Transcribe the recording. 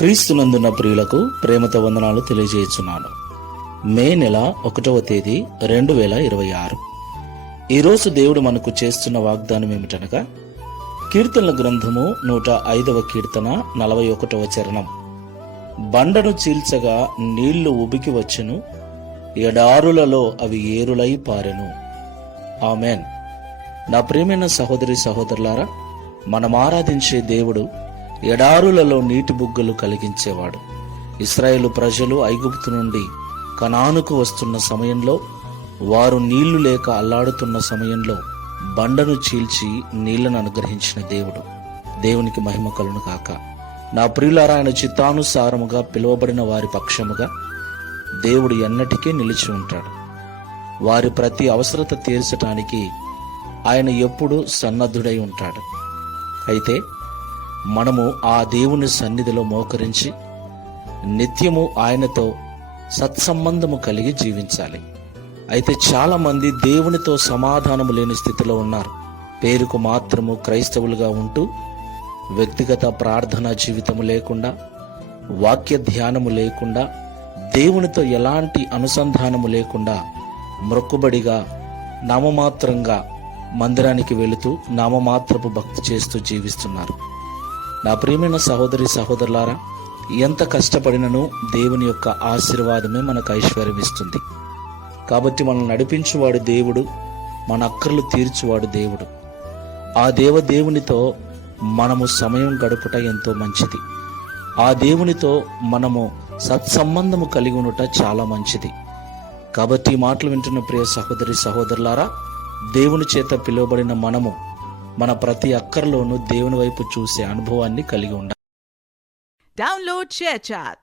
క్రీస్తునందున్న ప్రియులకు ప్రేమతో వందనాలు తెలియజేస్తున్నాను. మే నెల 1వ తేదీ 2026. ఈరోజు దేవుడు మనకు చేస్తున్న వాగ్దానం ఏమిటనగా, కీర్తనల గ్రంథము 105వ కీర్తన 41వ చరణం. బండను చీల్చగా నీళ్లు ఉబికి వచ్చెను, ఎడారులలో అవి ఏరులై పారెను. ఆమెన్. నా ప్రియమైన సహోదరి సహోదరులారా, మనం ఆరాధించే దేవుడు ఎడారులలో నీటి బుగ్గలు కలిగించేవాడు. ఇశ్రాయేలు ప్రజలు ఐగుప్తు నుండి కనానుకు వస్తున్న సమయంలో, వారు నీళ్లు లేక అల్లాడుతున్న సమయంలో బండను చీల్చి నీళ్లను అనుగ్రహించిన దేవుడు. దేవునికి మహిమ కలుగును కాక. నా ప్రియులారా, ఆయన చిత్తానుసారముగా పిలువబడిన వారి పక్షముగా దేవుడు ఎన్నటికీ నిలిచి ఉంటాడు. వారి ప్రతి అవసరత తీర్చడానికి ఆయన ఎప్పుడూ సన్నద్ధుడై ఉంటాడు. అయితే మనము ఆ దేవుని సన్నిధిలో మోకరించి నిత్యము ఆయనతో సత్సంబంధము కలిగి జీవించాలి. అయితే చాలా మంది దేవునితో సమాధానము లేని స్థితిలో ఉన్నారు. పేరుకు మాత్రము క్రైస్తవులుగా ఉంటూ వ్యక్తిగత ప్రార్థనా జీవితము లేకుండా, వాక్య ధ్యానము లేకుండా, దేవునితో ఎలాంటి అనుసంధానము లేకుండా మ్రొక్కుబడిగా నామమాత్రంగా మందిరానికి వెళుతూ నామమాత్రపు భక్తి చేస్తూ జీవిస్తున్నారు. నా ప్రియమైన సహోదరి సహోదరులారా, ఎంత కష్టపడినను దేవుని యొక్క ఆశీర్వాదమే మనకు ఐశ్వర్యం ఇస్తుంది. కాబట్టి మనల్ని నడిపించువాడు దేవుడు, మన అక్కర్లు తీర్చువాడు దేవుడు. ఆ దేవునితో మనము సమయం గడుపుట ఎంతో మంచిది. ఆ దేవునితో మనము సత్సంబంధము కలిగి ఉండట చాలా మంచిది. కాబట్టి ఈ మాటలు వింటున్న ప్రియ సహోదరి సహోదరులారా, దేవుని చేత పిలువబడిన మనము మన ప్రతి అక్కర్లోనూ దేవుని వైపు చూసే అనుభవాన్ని కలిగి ఉండాలి. Download ShareChat.